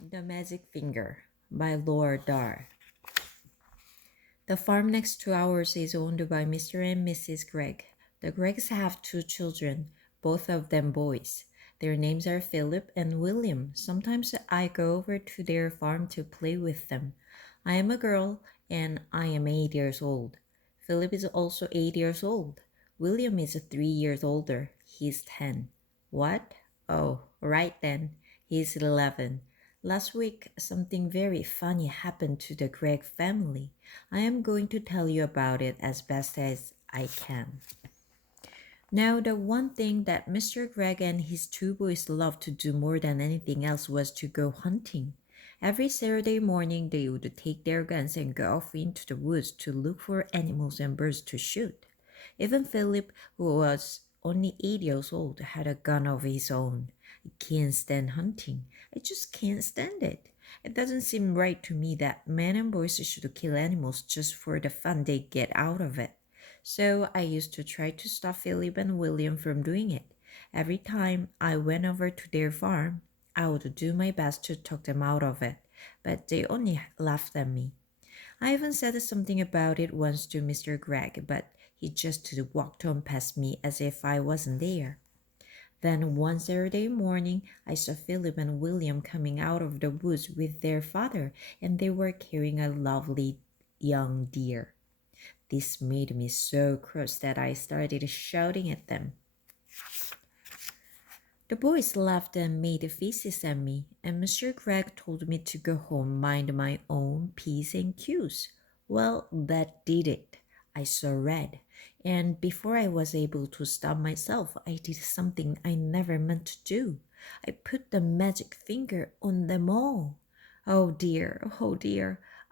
The Magic Finger by Lord Dar. The farm next to ours is owned by Mr. and Mrs. Gregg. The Greggs have two children, both of them boys. Their names are Philip and William. Sometimes I go over to their farm to play with them. I am a girl and I am 8 years old. Philip is also 8 years old. William is 3 years older. He's 10. What? Oh, right then. He's 11. Last week, something very funny happened to the Gregg family. I am going to tell you about it as best as I can. Now, the one thing that Mr. Gregg and his two boys loved to do more than anything else was to go hunting. Every Saturday morning, they would take their guns and go off into the woods to look for animals and birds to shoot. Even Philip, who was only 8 years old, had a gun of his own. I can't stand hunting. I just can't stand it. It doesn't seem right to me that men and boys should kill animals just for the fun they get out of it. So I used to try to stop Philip and William from doing it. Every time I went over to their farm, I would do my best to talk them out of it, but they only laughed at me. I even said something about it once to Mr. Gregg, but he just walked on past me as if I wasn't there. Then one Saturday morning, I saw Philip and William coming out of the woods with their father, and they were carrying a lovely young deer. This made me so cross that I started shouting at them. The boys laughed and made faces at me, and Mr. Gregg told me to go home, mind my own P's and Q's. Well, that did it. I saw red, and before I was able to stop myself, I did something I never meant to do. I put the magic finger on them all. Oh dear,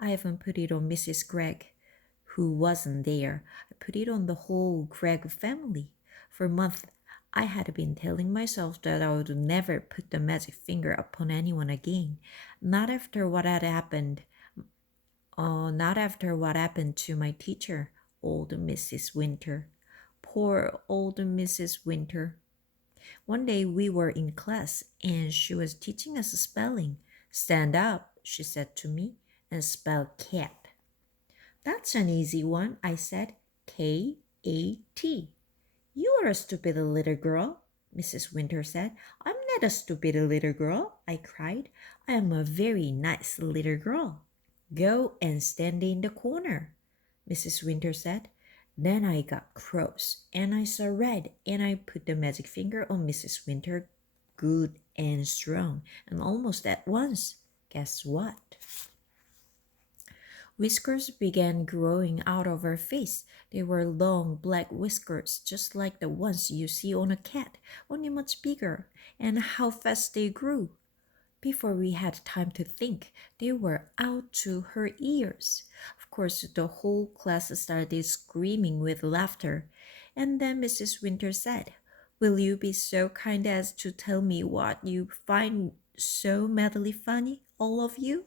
I haven't put it on Mrs. Gregg, who wasn't there. I put it on the whole Gregg family. For months, I had been telling myself that I would never put the magic finger upon anyone again. Not after what had happened. Not after what happened to my teacher, old Mrs. Winter. Poor old Mrs. Winter. One day we were in class and she was teaching us spelling. Stand up, she said to me, and spell cat. That's an easy one, I said. K-A-T. You are a stupid little girl, Mrs. Winter said. I'm not a stupid little girl, I cried. I am a very nice little girl. Go and stand in the corner, Mrs. Winter said. Then I got cross and I saw red and I put the magic finger on Mrs. Winter good and strong and almost at once. Guess what? Whiskers began growing out of her face. They were long black whiskers, just like the ones you see on a cat, only much bigger. And how fast they grew! Before we had time to think, they were out to her ears. Of course, the whole class started screaming with laughter. And then Mrs. Winter said, Will you be so kind as to tell me what you find so madly funny, all of you?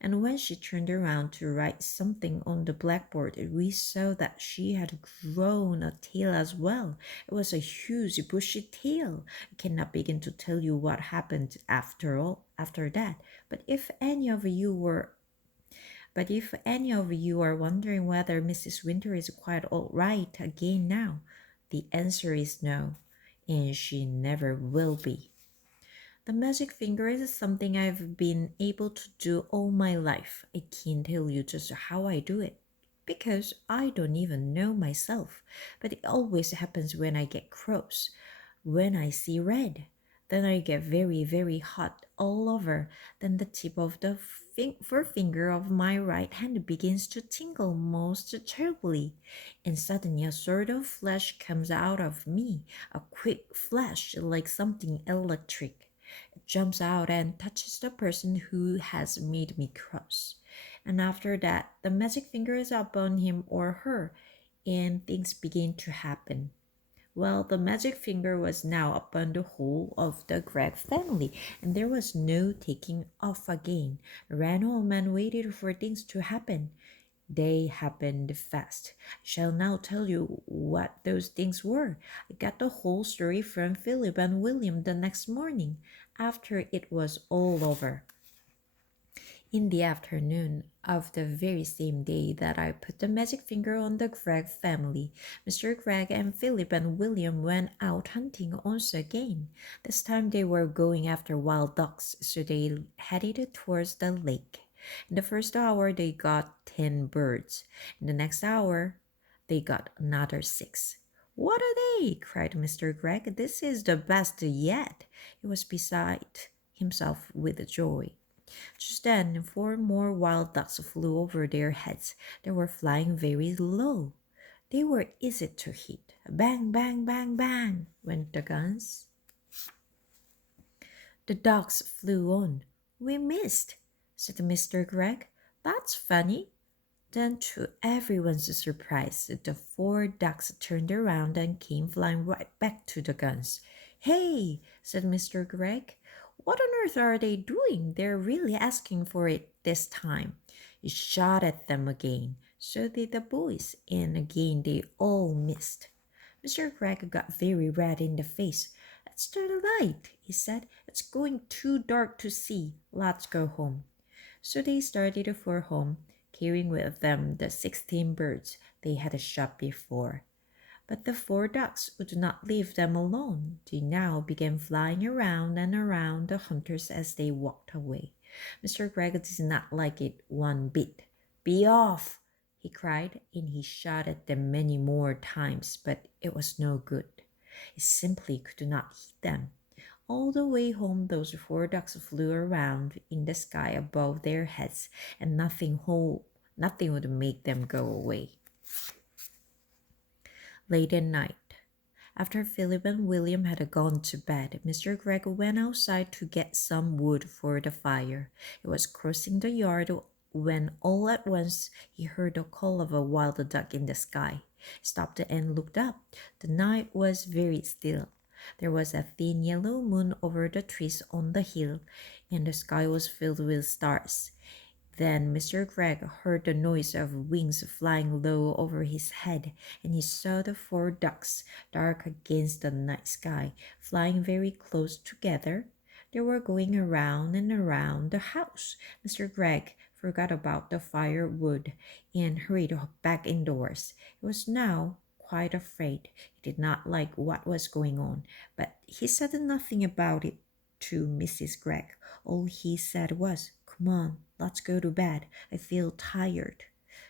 And when she turned around to write something on the blackboard, we saw that she had grown a tail as well. It was a huge bushy tail. I cannot begin to tell you what happened after that. But if any of you are wondering whether Mrs. Winter is quite all right again now, the answer is no, and she never will be. The magic finger is something I've been able to do all my life. I can't tell you just how I do it because I don't even know myself. But it always happens when I get cross, when I see red. Then I get very, very hot all over. Then the tip of the forefinger of my right hand begins to tingle most terribly. And suddenly a sort of flash comes out of me, a quick flash like something electric. It jumps out and touches the person who has made me cross. And after that, the magic finger is up on him or her, and things begin to happen. Well, the magic finger was now upon the whole of the Gregg family, and there was no taking off again. I ran home and waited for things to happen. They happened fast. I shall now tell you what those things were. I got the whole story from Philip and William the next morning, after it was all over. In the afternoon of the very same day that I put the magic finger on the Gregg family, Mr. Gregg and Philip and William went out hunting once again. This time they were going after wild ducks, so they headed towards the lake. In the first hour, they got 10 birds. In the next hour, they got another 6. What are they? Cried Mr. Gregg. This is the best yet. He was beside himself with joy. Just then, 4 more wild ducks flew over their heads. They were flying very low. They were easy to hit. Bang, bang, bang, bang went the guns. The ducks flew on. We missed, said Mr. Gregg. That's funny. Then, to everyone's surprise, the 4 ducks turned around and came flying right back to the guns. Hey, said Mr. Gregg. What on earth are they doing? They're really asking for it this time. He shot at them again. So did the boys, and again they all missed. Mr. Gregg got very red in the face. Let's turn the light, he said. It's going too dark to see. Let's go home. So they started for home, carrying with them the 16 birds they had shot before. But the 4 ducks would not leave them alone. They now began flying around and around the hunters as they walked away. Mr. Gregg did not like it one bit. Be off, he cried, and he shot at them many more times, but it was no good. He simply could not hit them. All the way home, those 4 ducks flew around in the sky above their heads, and nothing would make them go away. Late at night, after Philip and William had gone to bed, Mr. Gregg went outside to get some wood for the fire. He was crossing the yard when all at once he heard the call of a wild duck in the sky. He stopped and looked up. The night was very still. There was a thin yellow moon over the trees on the hill, and the sky was filled with stars. Then Mr. Gregg heard the noise of wings flying low over his head, and he saw the 4 ducks, dark against the night sky, flying very close together. They were going around and around the house. Mr. Gregg forgot about the firewood and hurried back indoors. He was now quite afraid. He did not like what was going on, but he said nothing about it to Mrs. Gregg. All he said was, "Come on, let's go to bed. I feel tired."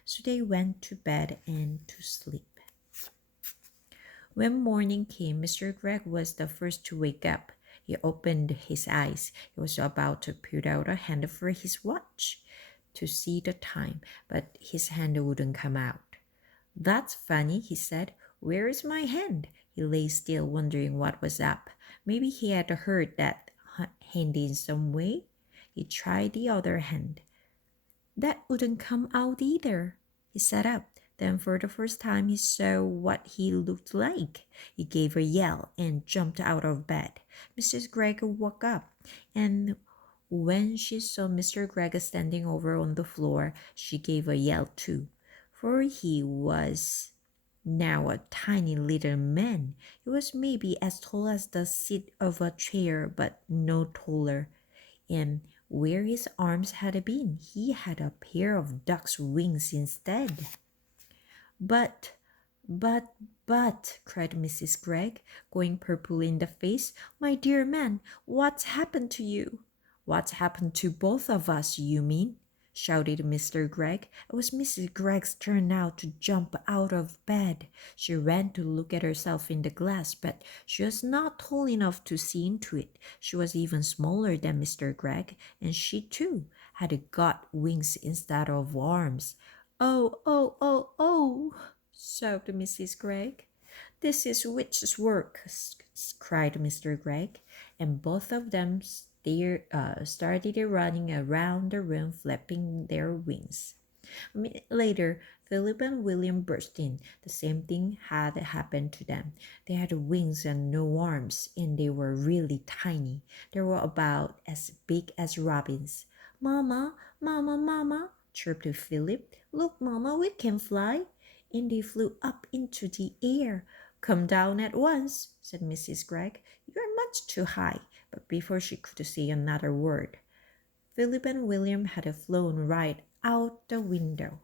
So they went to bed and to sleep. When morning came, Mr. Gregg was the first to wake up. He opened his eyes. He was about to put out a hand for his watch to see the time, but his hand wouldn't come out. "That's funny," he said. "Where is my hand?" He lay still, wondering what was up. Maybe he had hurt that hand in some way. He tried the other hand. That wouldn't come out either. He sat up. Then for the first time he saw what he looked like. He gave a yell and jumped out of bed. Mrs. Gregg woke up, and when she saw Mr. Gregg standing over on the floor, she gave a yell too, for he was now a tiny little man. He was maybe as tall as the seat of a chair, but no taller. And where his arms had been, he had a pair of duck's wings instead. But, cried Mrs. Gregg, going purple in the face, "My dear man, what's happened to you?" "What's happened to both of us, you mean?" shouted Mr. Gregg. It was Mrs. Gregg's turn now to jump out of bed. She ran to look at herself in the glass, but she was not tall enough to see into it. She was even smaller than Mr. Gregg, and she too had got wings instead of arms. "Oh, oh, oh, oh," sobbed Mrs. Gregg. "This is witch's work," cried Mr. Gregg, and both of them started running around the room, flapping their wings. A minute later, Philip and William burst in. The same thing had happened to them. They had wings and no arms, and they were really tiny. They were about as big as robins. "Mama, Mama, Mama," chirped Philip. "Look, Mama, we can fly." And they flew up into the air. "Come down at once," said Mrs. Gregg. "You're much too high." But before she could say another word, Philip and William had flown right out the window.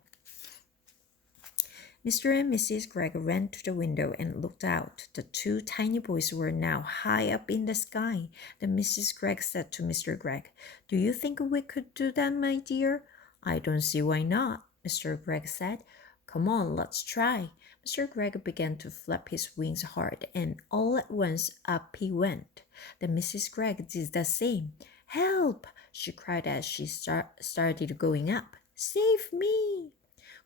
Mr. and Mrs. Gregg ran to the window and looked out. The two tiny boys were now high up in the sky. Then Mrs. Gregg said to Mr. Gregg, "Do you think we could do that, my dear?" "I don't see why not," Mr. Gregg said. "Come on, let's try." Mr. Gregg began to flap his wings hard, and all at once up he went. Then Mrs. Gregg did the same. "Help!" she cried as she started going up. "Save me!"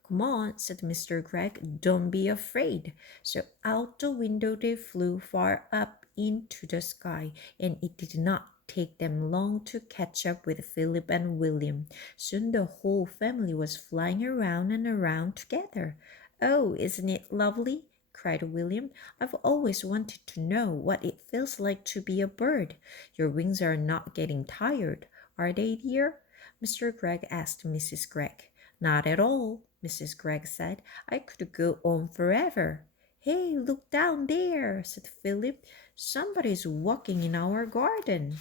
"Come on," said Mr. Gregg. "Don't be afraid." So out the window they flew far up into the sky, and it did not take them long to catch up with Philip and William. Soon the whole family was flying around and around together. "Oh, isn't it lovely?" cried William. "I've always wanted to know what it feels like to be a bird. Your wings are not getting tired, are they, dear?" Mr. Gregg asked Mrs. Gregg. "Not at all," Mrs. Gregg said. "I could go on forever." "Hey, look down there," said Philip. "Somebody's walking in our garden."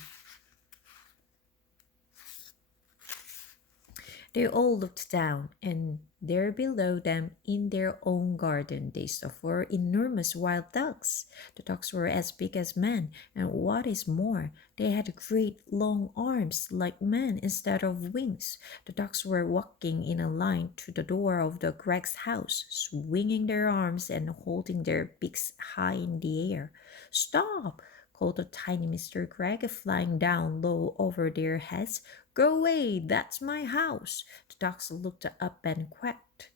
They all looked down, and there below them in their own garden they saw four enormous wild ducks. The ducks were as big as men, and what is more, they had great long arms like men instead of wings. The ducks were walking in a line to the door of the Greg's house, swinging their arms and holding their beaks high in the air. "Stop!" called the tiny Mr. Gregg, flying down low over their heads. "Go away, that's my house." The ducks looked up and quacked.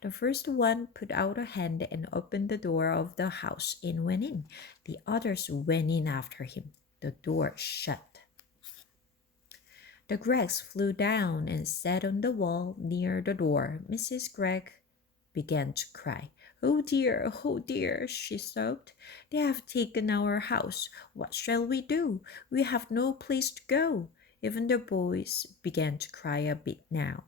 The first one put out a hand and opened the door of the house and went in. The others went in after him. The door shut. The Greggs flew down and sat on the wall near the door. Mrs. Gregg began to cry. Oh dear," she sobbed. "They have taken our house. What shall we do? We have no place to go." Even the boys began to cry a bit now.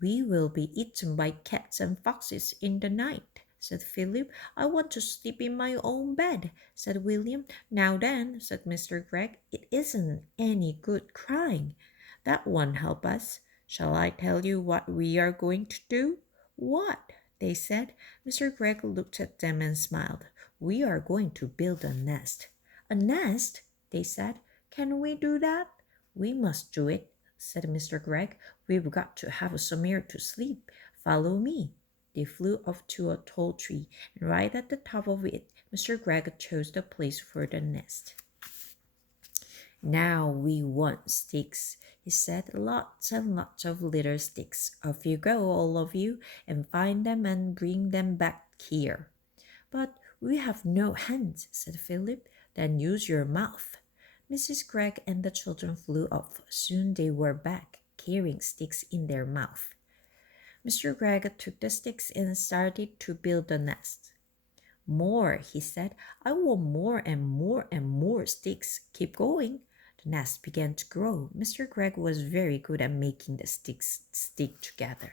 "We will be eaten by cats and foxes in the night," said Philip. "I want to sleep in my own bed," said William. "Now then," said Mr. Gregg, "it isn't any good crying. That won't help us. Shall I tell you what we are going to do?" "What?" they said. Mr. Gregg looked at them and smiled. "We are going to build a nest." "A nest?" they said. "Can we do that?" "We must do it," said Mr. Gregg. "We've got to have somewhere to sleep. Follow me." They flew up to a tall tree, and right at the top of it, Mr. Gregg chose the place for the nest. "Now we want sticks," he said. "Lots and lots of little sticks. Off you go, all of you, and find them and bring them back here." "But we have no hands," said Philip. "Then use your mouth." Mrs. Gregg and the children flew off. Soon they were back, carrying sticks in their mouth. Mr. Gregg took the sticks and started to build the nest. "More," he said. "I want more and more and more sticks. Keep going." The nest began to grow. Mr. Gregg was very good at making the sticks stick together.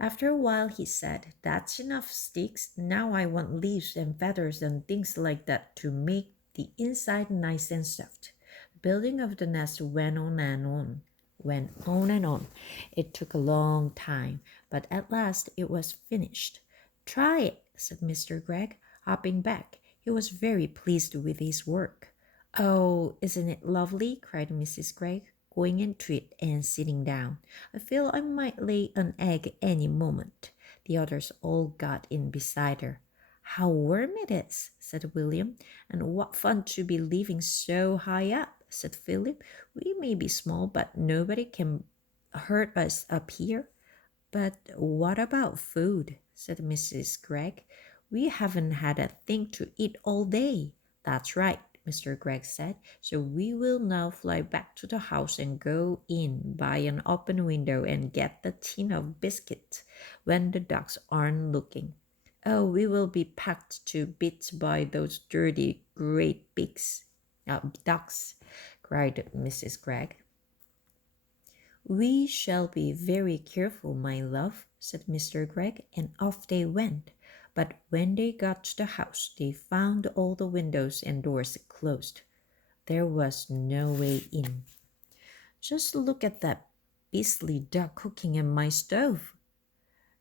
After a while he said, "That's enough sticks. Now I want leaves and feathers and things like that to make the inside nice and soft." The building of the nest went on and on. It took a long time, but at last it was finished. "Try it," said Mr. Gregg, hopping back. He was very pleased with his work. "Oh, isn't it lovely?" cried Mrs. Gregg, going into it and sitting down. "I feel I might lay an egg any moment." The others all got in beside her. "How warm it is," said William. "And what fun to be living so high up," said Philip. "We may be small, but nobody can hurt us up here." "But what about food?" said Mrs. Gregg. "We haven't had a thing to eat all day." "That's right," Mr. Gregg said. "So we will now fly back to the house and go in by an open window and get the tin of biscuits when the ducks aren't looking." "Oh, we will be packed to bits by those dirty great ducks," cried Mrs. Gregg. "We shall be very careful, my love," said Mr. Gregg, and off they went. But when they got to the house, they found all the windows and doors closed. There was no way in. Just look at that beastly duck cooking in my stove,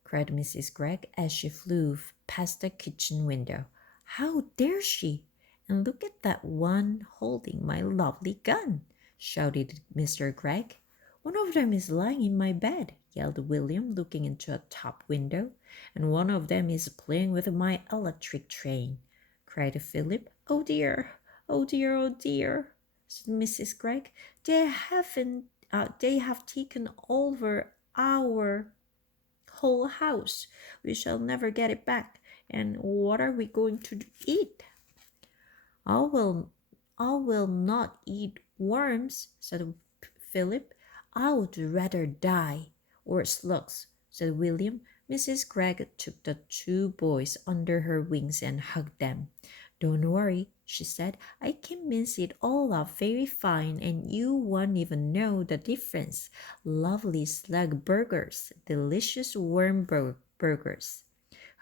cried Mrs. Gregg as she flew past the kitchen window. How dare she? And look at that one holding my lovely gun, shouted Mr. Gregg. One of them is lying in my bed, yelled William, looking into a top window. And one of them is playing with my electric train, cried Philip. Oh dear, oh dear, oh dear, said Mrs. Gregg. They have taken over our whole house. We shall never get it back. And what are we going to eat? I will, I will not eat worms, said Philip. I would rather die. Or slugs, said William. Mrs. Gregg took the two boys under her wings and hugged them. Don't worry, she said. I can mince it all up very fine and you won't even know the difference. Lovely slug burgers, delicious worm burgers.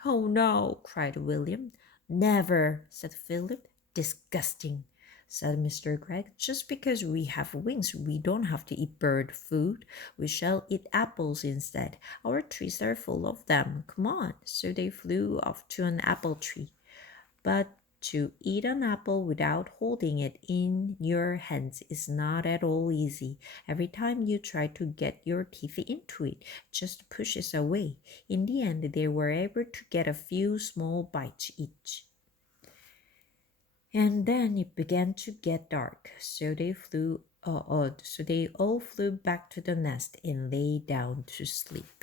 Oh no, cried William. Never, said Philip. Disgusting, said Mr. Gregg. Just because we have wings, we don't have to eat bird food. We shall eat apples instead. Our trees are full of them. Come on. So they flew off to an apple tree. But to eat an apple without holding it in your hands is not at all easy. Every time you try to get your teeth into it, it just pushes away. In the end, they were able to get a few small bites each. And then it began to get dark, so they all flew back to the nest and lay down to sleep.